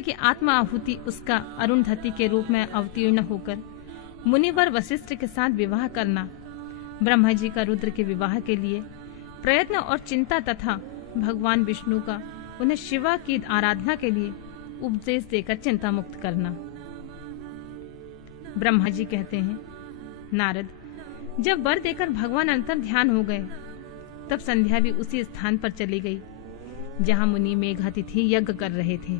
है कि आत्मा आहुति उसका अरुंधति के रूप में अवतीर्ण होकर मुनिवर वशिष्ठ के साथ विवाह करना ब्रह्मा जी का रुद्र के विवाह के लिए प्रयत्न और चिंता तथा भगवान विष्णु का उन्हें शिवा की आराधना के लिए उपदेश देकर चिंता मुक्त करना। ब्रह्मा जी कहते हैं, नारद, जब वर देकर भगवान अंतर ध्यान हो गए तब संध्या भी उसी स्थान पर चली गई जहां मुनि मेघातिथि यज्ञ कर रहे थे।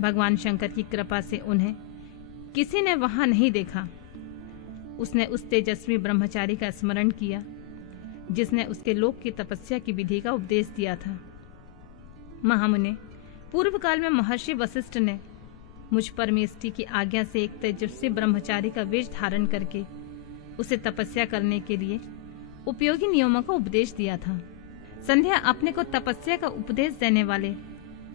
भगवान शंकर की कृपा से उन्हें किसी ने वहां नहीं देखा। उसने उस तेजस्वी ब्रह्मचारी का स्मरण किया जिसने उसके लोक की तपस्या की विधि का उपदेश दिया था। महामुने, पूर्व काल में महर्षि वशिष्ठ ने मुझ परमेष्टि की आज्ञा से एक तेजस्वी ब्रह्मचारी का वेश धारण करके उसे तपस्या करने के लिए उपयोगी नियमों का उपदेश दिया था। संध्या अपने को तपस्या का उपदेश देने वाले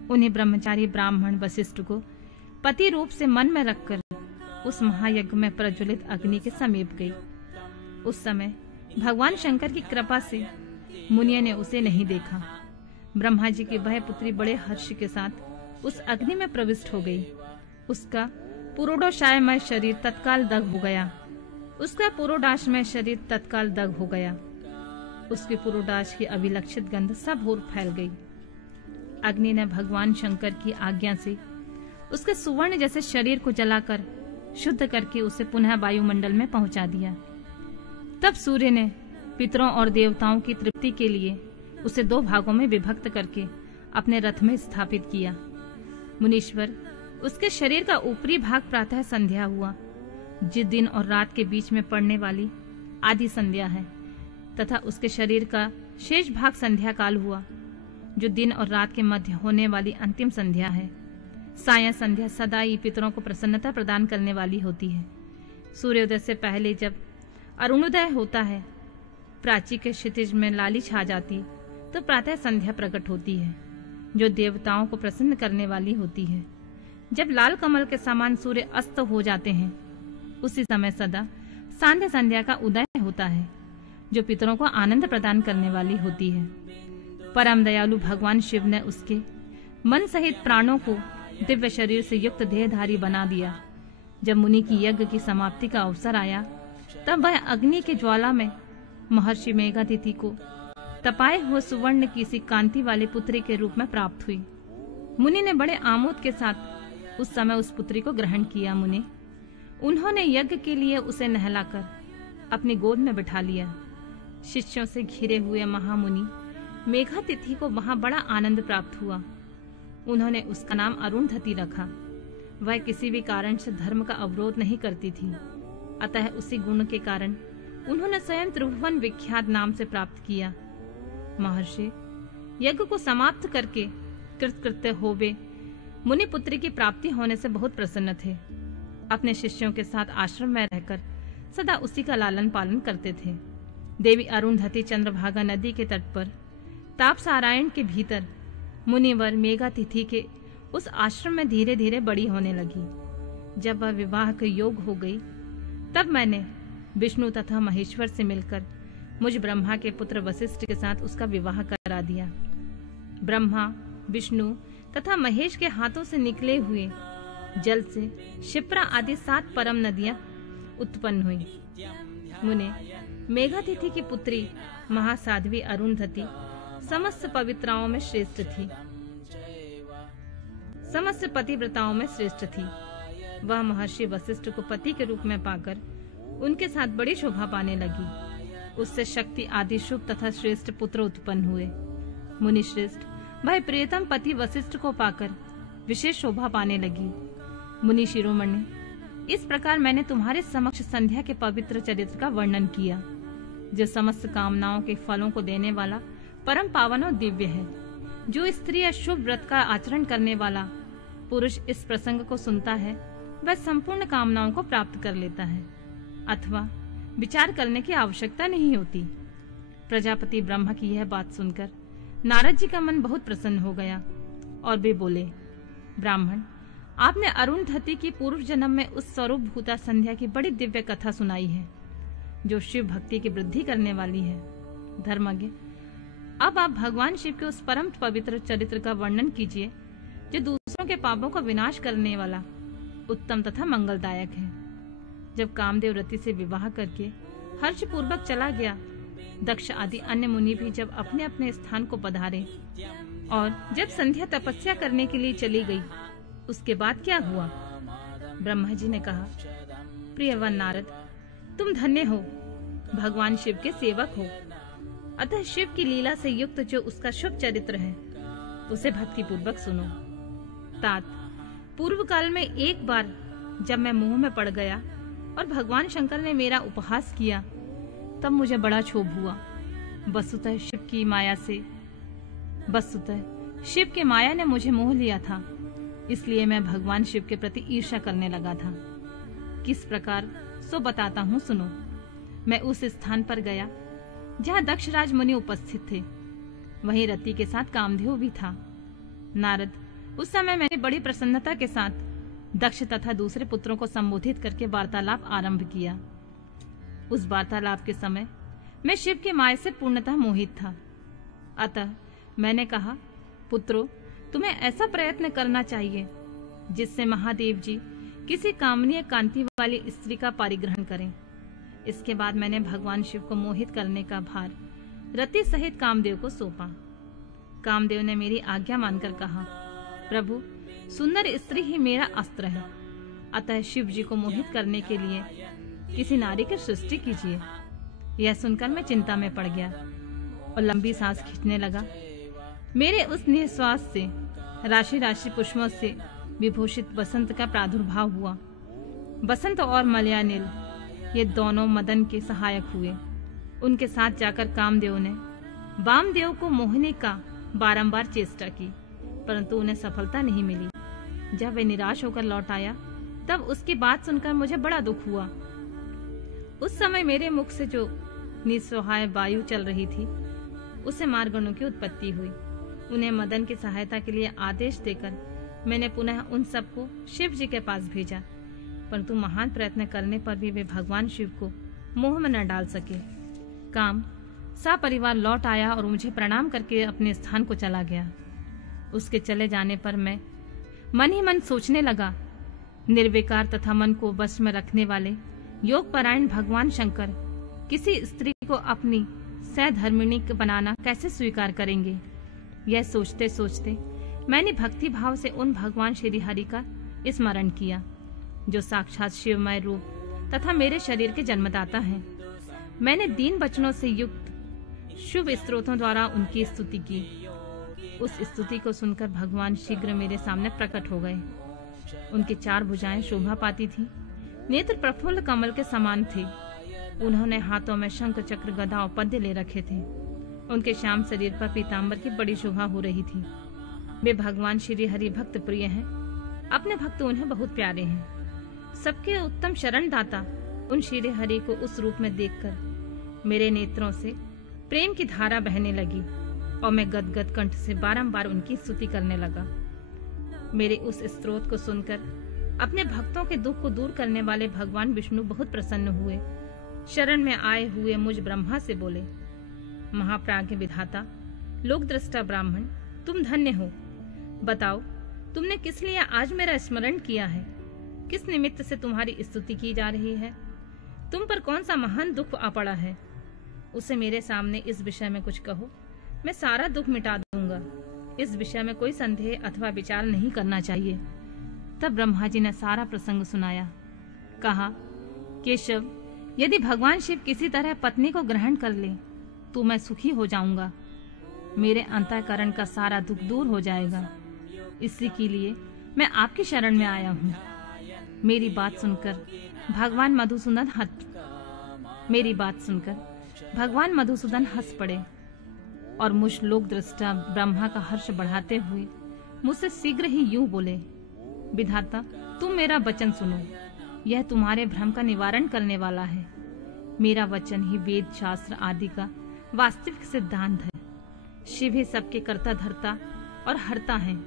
उन्हें ब्रह्मचारी ब्राह्मण वशिष्ठ को पति रूप से मन में रखकर उस महायज्ञ में प्रज्वलित अग्नि के समीप गई। उस समय भगवान शंकर की कृपा से मुनिया ने उसे नहीं देखा। ब्रह्मा जी की वह पुत्री बड़े हर्ष के साथ उस अग्नि में प्रविष्ट हो गई। उसका पुरोडाशमय शरीर तत्काल दग्ध हो गया। उसके पुरोडाश की अभिलक्षित गंध सब ओर फैल गई। अग्नि ने भगवान शंकर की आज्ञा से उसके सुवर्ण जैसे शरीर को जलाकर शुद्ध करके उसे पुनः वायुमंडल में पहुंचा दिया। तब सूर्य ने पितरों और देवताओं की तृप्ति के लिए उसे 2 भागों में विभक्त करके अपने रथ में स्थापित किया। मुनीश्वर, उसके शरीर का ऊपरी भाग प्रातः संध्या हुआ, जिस दिन और रात के बीच में पड़ने वाली आदि संध्या है, तथा उसके शरीर का शेष भाग संध्या काल हुआ, जो दिन और रात के मध्य होने वाली अंतिम संध्या है। सायं संध्या सदा ही पितरों को प्रसन्नता प्रदान करने वाली होती है। सूर्योदय से पहले जब अरुणोदय होता है, प्राची के क्षितिज में लाली छा जाती, तो प्रातः संध्या प्रकट होती है, जो देवताओं को प्रसन्न करने वाली होती है। जब लाल कमल के समान सूर्य अस्त हो जाते हैं, उसी समय सदा सांध्य संध्या का उदय होता है, जो पितरों को आनंद प्रदान करने वाली होती है। परम दयालु भगवान शिव ने उसके मन सहित प्राणों को दिव्य शरीर से युक्त देहधारी बना दिया। जब मुनि की यज्ञ की समाप्ति का अवसर आया, तब वह अग्नि की ज्वाला में महर्षि मेघातिथि को तपाए हुए सुवर्ण की सी कांति वाले पुत्री के रूप में प्राप्त हुई। मुनि ने बड़े आमोद के साथ उस समय उस पुत्री को ग्रहण किया। मुनि, उन्होंने यज्ञ के लिए उसे नहलाकर अपनी गोद में बिठा लिया। शिष्यों से घिरे हुए महामुनि मेघातिथि को वहां बड़ा आनंद प्राप्त हुआ। उन्होंने उसका नाम अरुंधति रखा। वह किसी भी कारण से धर्म का अवरोध नहीं करती थी, अतः उसी गुण के कारण उन्होंने स्वयं त्रिभुवन विख्यात नाम से प्राप्त किया। महर्षि, यज्ञ को समाप्त करके कृतकृत्य होवे मुनि पुत्री की प्राप्ति होने से बहुत प्रसन्न थे। अपने शिष्यों के साथ आश्रम में रहकर सदा उसी का लालन पालन करते थे। देवी अरुंधति चंद्रभागा नदी के तट पर तापसारायण के भीतर मुनिवर मेघातिथि के उस आश्रम में धीरे धीरे बड़ी होने लगी। जब वह विवाह के योग हो गई, तब मैंने विष्णु तथा महेश्वर से मिलकर मुझ ब्रह्मा के पुत्र वशिष्ठ के साथ उसका विवाह करा दिया। ब्रह्मा, विष्णु तथा महेश के हाथों से निकले हुए जल से क्षिप्रा आदि 7 परम नदियां उत्पन्न हुई। मुने, मेघातिथि की पुत्री महासाध्वी अरुंधति समस्त पवित्राओं में श्रेष्ठ थी, समस्त पतिव्रताओं में श्रेष्ठ थी। वह महर्षि वशिष्ठ को पति के रूप में पाकर उनके साथ बड़ी शोभा पाने लगी। उससे शक्ति आदि शुभ तथा श्रेष्ठ पुत्र उत्पन्न हुए। मुनि श्रेष्ठ वह प्रियतम पति वशिष्ठ को पाकर विशेष शोभा पाने लगी। मुनि शिरोमणि, इस प्रकार मैंने तुम्हारे समक्ष संध्या के पवित्र चरित्र का वर्णन किया, जो समस्त कामनाओं के फलों को देने वाला परम पावन और दिव्य है। जो स्त्री या शुभ व्रत का आचरण करने वाला पुरुष इस प्रसंग को सुनता है, वह संपूर्ण कामनाओं को प्राप्त कर लेता है, अथवा विचार करने की आवश्यकता नहीं होती। प्रजापति ब्रह्मा की यह बात सुनकर नारद जी का मन बहुत प्रसन्न हो गया और वे बोले, ब्राह्मण, आपने अरुंधति की पूर्व जन्म में उस स्वरूप भूता संध्या की बड़ी दिव्य कथा सुनाई है, जो शिव भक्ति की वृद्धि करने वाली है। धर्मज्ञ, अब आप भगवान शिव के उस परम पवित्र चरित्र का वर्णन कीजिए, जो दूसरों मनुष्यों के पापों का विनाश करने वाला उत्तम तथा मंगलदायक है। जब कामदेव रति से विवाह करके हर्षपूर्वक चला गया, दक्ष आदि अन्य मुनि भी जब अपने अपने स्थान को पधारे और जब संध्या तपस्या करने के लिए चली गई, उसके बाद क्या हुआ? ब्रह्मा जी ने कहा, प्रियवन नारद, तुम धन्य हो, भगवान शिव के सेवक हो। अतः शिव की लीला से युक्त जो उसका शुभ चरित्र है, उसे भक्ति पूर्वक सुनो। तात, पूर्व काल में एक बार जब मैं मोह में पड़ गया और भगवान शंकर ने मेरा उपहास किया, तब मुझे बड़ा क्षोभ हुआ। वस्तुतः शिव के माया ने मुझे मोह लिया था, इसलिए मैं भगवान शिव के प्रति ईर्ष्या करने लगा था। किस प्रकार सो बताता हूँ, सुनो। मैं उस स्थान पर गया जहाँ दक्षराज मुनि उपस्थित थे। वहीं रति के साथ कामदेव भी था। नारद, उस समय मैंने बड़ी प्रसन्नता के साथ दक्ष तथा दूसरे पुत्रों को संबोधित करके वार्तालाप आरंभ किया। उस वार्तालाप के समय मैं शिव के माया से पूर्णतः मोहित था। अतः मैंने कहा, पुत्रों, तुम्हें ऐसा प्रयत्न करना चाहिए जिससे महादेव जी किसी कामनीय कांति वाली स्त्री का परिग्रहण करें। इसके बाद मैंने भगवान शिव को मोहित करने का भार रति सहित कामदेव को सौंपा। कामदेव ने मेरी आज्ञा मानकर कहा, प्रभु, सुंदर स्त्री ही मेरा अस्त्र है, अतः शिव जी को मोहित करने के लिए किसी नारी की सृष्टि कीजिए। यह सुनकर मैं चिंता में पड़ गया और लंबी सांस खींचने लगा। मेरे उस निश्वास से राशि राशि पुष्पों से विभूषित बसंत का प्रादुर्भाव हुआ। बसंत और मलयानिल ये दोनों मदन के सहायक हुए। उनके साथ जाकर कामदेव ने वामदेव को मोहने का बारंबार चेष्टा की, परंतु उन्हें सफलता नहीं मिली। जब वे निराश होकर लौट आया, तब उसकी बात सुनकर मुझे बड़ा दुख हुआ। उस समय मेरे मुख से जो निस्सहाय वायु चल रही थी, उससे मार्गणों की उत्पत्ति हुई। उन्हें मदन की सहायता के लिए आदेश देकर मैंने पुनः उन सबको शिव जी के पास भेजा, परंतु महान प्रयत्न करने पर भी वे भगवान शिव को मोह में न डाल सके। काम सपरिवार लौट आया और मुझे प्रणाम करके अपने स्थान को चला गया। उसके चले जाने पर मैं मन ही मन सोचने लगा, निर्विकार तथा मन को वश में रखने वाले योगपरायण भगवान शंकर किसी स्त्री को अपनी सहधर्मिणी बनाना कैसे स्वीकार करेंगे। यह सोचते सोचते मैंने भक्ति भाव से उन भगवान श्री हरि का स्मरण किया, जो साक्षात शिवमय रूप तथा मेरे शरीर के जन्मदाता हैं। मैंने दीन वचनों से युक्त शुभ स्तोत्रों द्वारा उनकी स्तुति की। उस स्तुति को सुनकर भगवान शीघ्र मेरे सामने प्रकट हो गए। उनकी चार भुजाएं शोभा पाती थी, नेत्र प्रफुल्ल कमल के समान थे। उन्होंने हाथों में शंख चक्र गदा और पद्य ले रखे थे। उनके श्याम शरीर पर पीतांबर की बड़ी शोभा हो रही थी। वे भगवान श्री हरि भक्त प्रिय हैं, अपने भक्त उन्हें बहुत प्यारे हैं। सबके उत्तम शरण दाता उन श्री हरि को उस रूप में देखकर मेरे नेत्रों से प्रेम की धारा बहने लगी और मैं गदगद कंठ से बारंबार उनकी स्तुति करने लगा। मेरे उस स्तोत्र को सुनकर अपने भक्तों के दुख को दूर करने वाले भगवान विष्णु बहुत प्रसन्न हुए। शरण में आए हुए मुझ ब्रह्मा से बोले, महाप्राज्ञ विधाता, लोक दृष्टा ब्राह्मण, तुम धन्य हो। बताओ, तुमने किस लिए आज मेरा स्मरण किया है? किस निमित्त से तुम्हारी स्तुति की जा रही है? तुम पर कौन सा महान दुख आ पड़ा है? उसे मेरे सामने इस विषय में कुछ कहो, मैं सारा दुख मिटा दूंगा। इस विषय में कोई संदेह अथवा विचार नहीं करना चाहिए। तब ब्रह्मा जी ने सारा प्रसंग सुनाया। कहा, केशव, यदि भगवान शिव किसी तरह पत्नी को ग्रहण कर ले तो मैं सुखी हो जाऊंगा। मेरे अंतःकरण का सारा दुख दूर हो जाएगा। इसी के लिए मैं आपकी शरण में आया हूँ। मेरी बात सुनकर भगवान मधुसूदन हंस पड़े और मुझ लोक दृष्टा ब्रह्मा का हर्ष बढ़ाते हुए मुझसे शीघ्र ही यूं बोले, विधाता, तुम मेरा वचन सुनो। यह तुम्हारे भ्रम का निवारण करने वाला है। मेरा वचन ही वेद शास्त्र आदि का वास्तविक सिद्धांत है। शिव ही सबके कर्ता धर्ता और हरता हैं।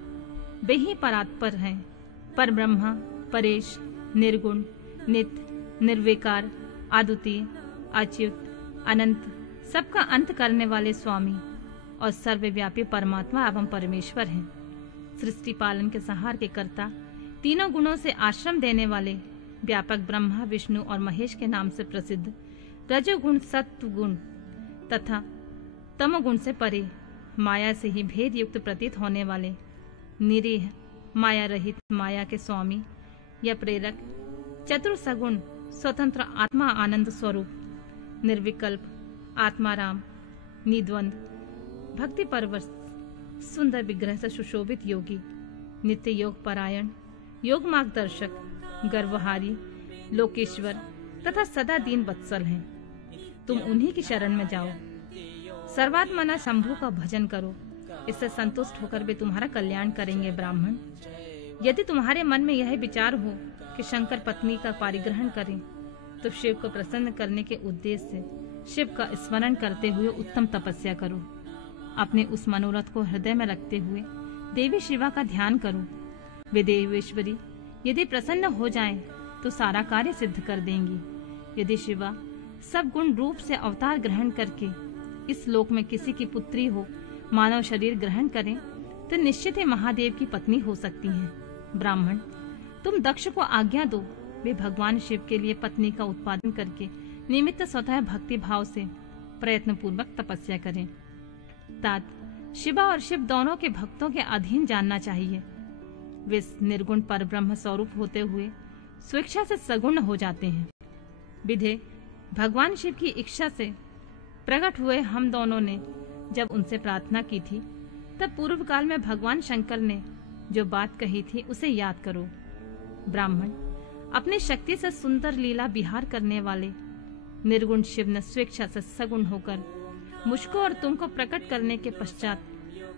वे ही परात्पर हैं, पर ब्रह्मा, परेश, निर्गुण, नित्य, निर्विकार, अद्वितीय, अच्युत, अनंत, सबका अंत करने वाले स्वामी और सर्वव्यापी परमात्मा एवं परमेश्वर हैं। सृष्टि पालन के संहार के कर्ता, तीनों गुणों से आश्रम देने वाले, व्यापक ब्रह्मा, विष्णु और महेश के नाम से प्रसिद्ध, रजोगुण, सत्व गुण तथा तमोगुण से परे, माया से ही भेद युक्त प्रतीत होने वाले, निरीह, माया रहित, माया के स्वामी या प्रेरक, चतुर्सगुण, स्वतंत्र आत्मा आनंद स्वरूप, निर्विकल्प, आत्माराम, निद्वंद, भक्ति परवश, सुंदर विग्रह से सुशोभित योगी, नित्य योग परायण, योग मार्गदर्शक, गर्वहारी, लोकेश्वर तथा सदा दीन वत्सल हैं। तुम उन्हीं की शरण में जाओ। सर्वात्मना शंभु का भजन करो, इससे संतुष्ट होकर वे तुम्हारा कल्याण करेंगे। ब्राह्मण, यदि तुम्हारे मन में यह विचार हो कि शंकर पत्नी का पारिग्रहण करें, तो शिव को प्रसन्न करने के उद्देश्य से शिव का स्मरण करते हुए उत्तम तपस्या करो। अपने उस मनोरथ को हृदय में रखते हुए देवी शिवा का ध्यान करो। वे देवेश्वरी यदि प्रसन्न हो जाएं, तो सारा कार्य सिद्ध कर देंगी। यदि शिवा सब गुण रूप से अवतार ग्रहण करके इस लोक में किसी की पुत्री हो, मानव शरीर ग्रहण करें, तो निश्चित ही महादेव की पत्नी हो सकती हैं। ब्राह्मण, तुम दक्ष को आज्ञा दो, वे भगवान शिव के लिए पत्नी का उत्पादन करके निमित्त स्वतः भक्ति भाव से प्रयत्न पूर्वक तपस्या करें। तात, शिवा और शिव दोनों के भक्तों के अधीन जानना चाहिए। वे निर्गुण पर ब्रह्म स्वरूप होते हुए स्वेच्छा से सगुण हो जाते हैं। विधे, भगवान शिव की इच्छा से प्रकट हुए हम दोनों ने जब उनसे प्रार्थना की थी, तब पूर्व काल में भगवान शंकर ने जो बात कही थी उसे याद करो। ब्राह्मण, अपनी शक्ति से सुंदर लीला विहार करने वाले निर्गुण शिव ने स्वेच्छा से सगुण होकर मुझको और तुमको प्रकट करने के पश्चात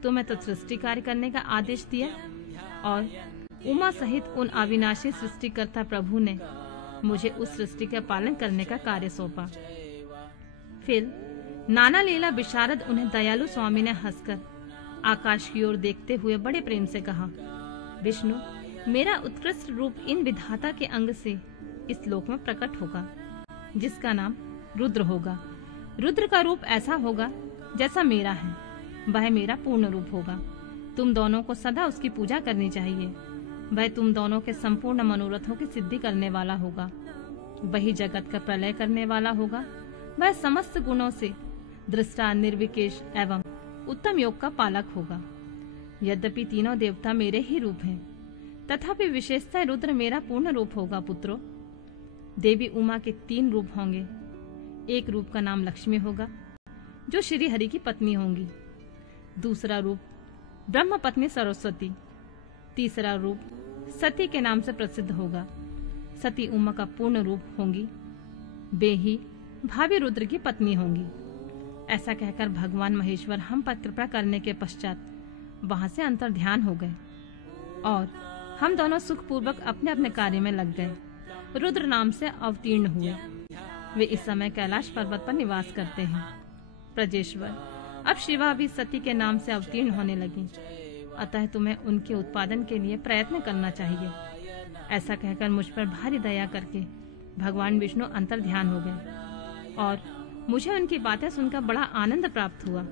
तुम्हें तो सृष्टि कार्य करने का आदेश दिया, और उमा सहित उन अविनाशी सृष्टिकर्ता प्रभु ने मुझे उस सृष्टि का पालन करने का कार्य सौंपा। फिर नाना लीला विशारद उन्हें दयालु स्वामी ने हंसकर आकाश की ओर देखते हुए बड़े प्रेम से कहा, विष्णु, मेरा उत्कृष्ट रूप इन विधाता के अंग से इस लोक में प्रकट होगा, जिसका नाम रुद्र होगा। रुद्र का रूप ऐसा होगा जैसा मेरा है, वह मेरा पूर्ण रूप होगा। तुम दोनों को सदा उसकी पूजा करनी चाहिए। वह तुम दोनों के संपूर्ण मनोरथों की सिद्धि करने वाला होगा। वही जगत का प्रलय करने वाला होगा। वह समस्त गुणों से दृष्टा, निर्विकेश एवं उत्तम योग का पालक होगा। यद्यपि तीनों देवता मेरे ही रूप हैं, तथापि विशेषतः रुद्र मेरा पूर्ण रूप होगा। पुत्रों, देवी उमा के 3 रूप होंगे। एक रूप का नाम लक्ष्मी होगा, जो श्री हरि की पत्नी होंगी। दूसरा रूप ब्रह्म पत्नी सरस्वती। तीसरा रूप सती के नाम से प्रसिद्ध होगा। सती उमा का पूर्ण रूप होंगी। वे ही भावी रुद्र की पत्नी होंगी। ऐसा कहकर भगवान महेश्वर हम पर कृपा करने के पश्चात वहां से अंतर ध्यान हो गए और हम दोनों सुखपूर्वक अपने अपने कार्य में लग गए। रुद्र नाम से अवतीर्ण हुए। वे इस समय कैलाश पर्वत पर निवास करते हैं। प्रजेश्वर, अब शिवा भी सती के नाम से अवतीर्ण होने लगी, अतः तुम्हें उनके उत्पादन के लिए प्रयत्न करना चाहिए। ऐसा कहकर मुझ पर भारी दया करके भगवान विष्णु अंतर ध्यान हो गए और मुझे उनकी बातें सुनकर बड़ा आनंद प्राप्त हुआ।